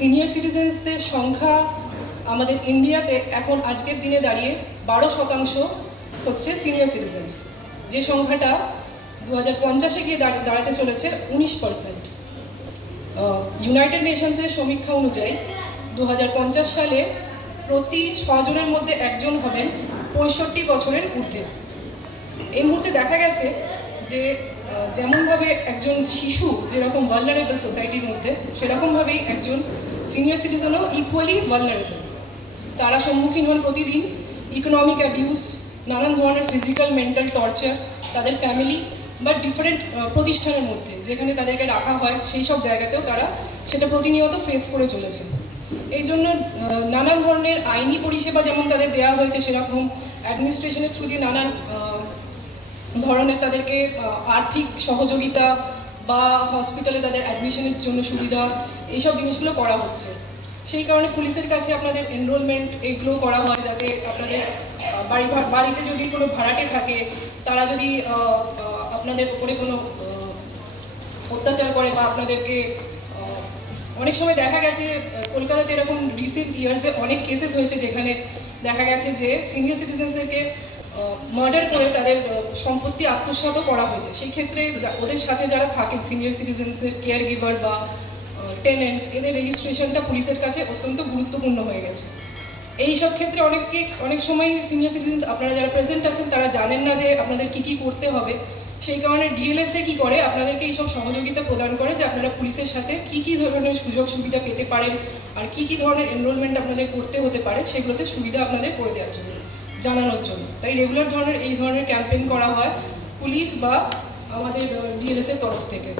Senior সিটিজেন্সদের সংখ্যা আমাদের ইন্ডিয়াতে এখন আজকের দিনে দাঁড়িয়ে 12% হচ্ছে সিনিয়র সিটিজেন্স, যে সংখ্যাটা 2050-এ গিয়ে দাঁড়াতে চলেছে 19%। ইউনাইটেড নেশনসের সমীক্ষা অনুযায়ী 2050 সালে প্রতি 6 জনের মধ্যে একজন হবেন 65 বছরের ঊর্ধ্বে। এই মুহূর্তে দেখা গেছে যে যেমনভাবে একজন শিশু যেরকম ভালনারেবল সোসাইটির মধ্যে, সেরকমভাবেই একজন সিনিয়র সিটিজেনও ইকুয়ালি ভালনারেবল। তারা সম্মুখীন হন প্রতিদিন ইকোনমিক অ্যাবিউজ, নানান ধরনের ফিজিক্যাল মেন্টাল টর্চার তাদের ফ্যামিলি বা ডিফারেন্ট প্রতিষ্ঠানের মধ্যে যেখানে তাদেরকে রাখা হয়, সেই সব জায়গাতেও তারা সেটা প্রতিনিয়ত ফেস করে চলেছে। এই জন্য নানান ধরনের আইনি পরিষেবা যেমন তাদের দেওয়া হয়েছে, সেরকম অ্যাডমিনিস্ট্রেশনের থ্রু দিয়ে নানান ধরনের তাদেরকে আর্থিক সহযোগিতা বা হসপিটালে তাদের অ্যাডমিশনের জন্য সুবিধা, এইসব জিনিসগুলো করা হচ্ছে। সেই কারণে পুলিশের কাছে আপনাদের এনরোলমেন্ট এইগুলো করা হয়, যাতে আপনাদের বাড়িতে যদি কোনো ভাড়াটে থাকে, তারা যদি আপনাদের উপরে কোনো অত্যাচার করে বা আপনাদেরকে অনেক সময় দেখা গেছে কলকাতাতে এরকম রিসেন্ট ইয়ার্সে অনেক কেসেস হয়েছে যেখানে দেখা গেছে যে সিনিয়র সিটিজেন্সদেরকে মার্ডার করে তাদের সম্পত্তি আত্মসাৎও করা হয়েছে। সেই ক্ষেত্রে ওদের সাথে যারা থাকে সিনিয়র সিটিজেন্সের কেয়ার গিভার বা টেনেন্টস, এদের রেজিস্ট্রেশনটা পুলিশের কাছে অত্যন্ত গুরুত্বপূর্ণ হয়ে গেছে। এই সব ক্ষেত্রে অনেক সময় সিনিয়র সিটিজেন্স আপনারা যারা প্রেজেন্ট আছেন তারা জানেন না যে আপনাদের কী কী করতে হবে। সেই কারণে ডিএলএসএ কী করে, আপনাদেরকে এইসব সহযোগিতা প্রদান করে যে আপনারা পুলিশের সাথে কী কী ধরনের সুযোগ সুবিধা পেতে পারেন আর কী কী ধরনের এনরোলমেন্ট আপনাদের করতে হতে পারে, সেগুলোতে সুবিধা আপনাদের করে দেওয়ার জন্য, জানানোর জন্য। তাই রেগুলার ধরনের এই ধরনের ক্যাম্পেইন করা হয় পুলিশ বা আমাদের ডিএলএসএর তরফ থেকে।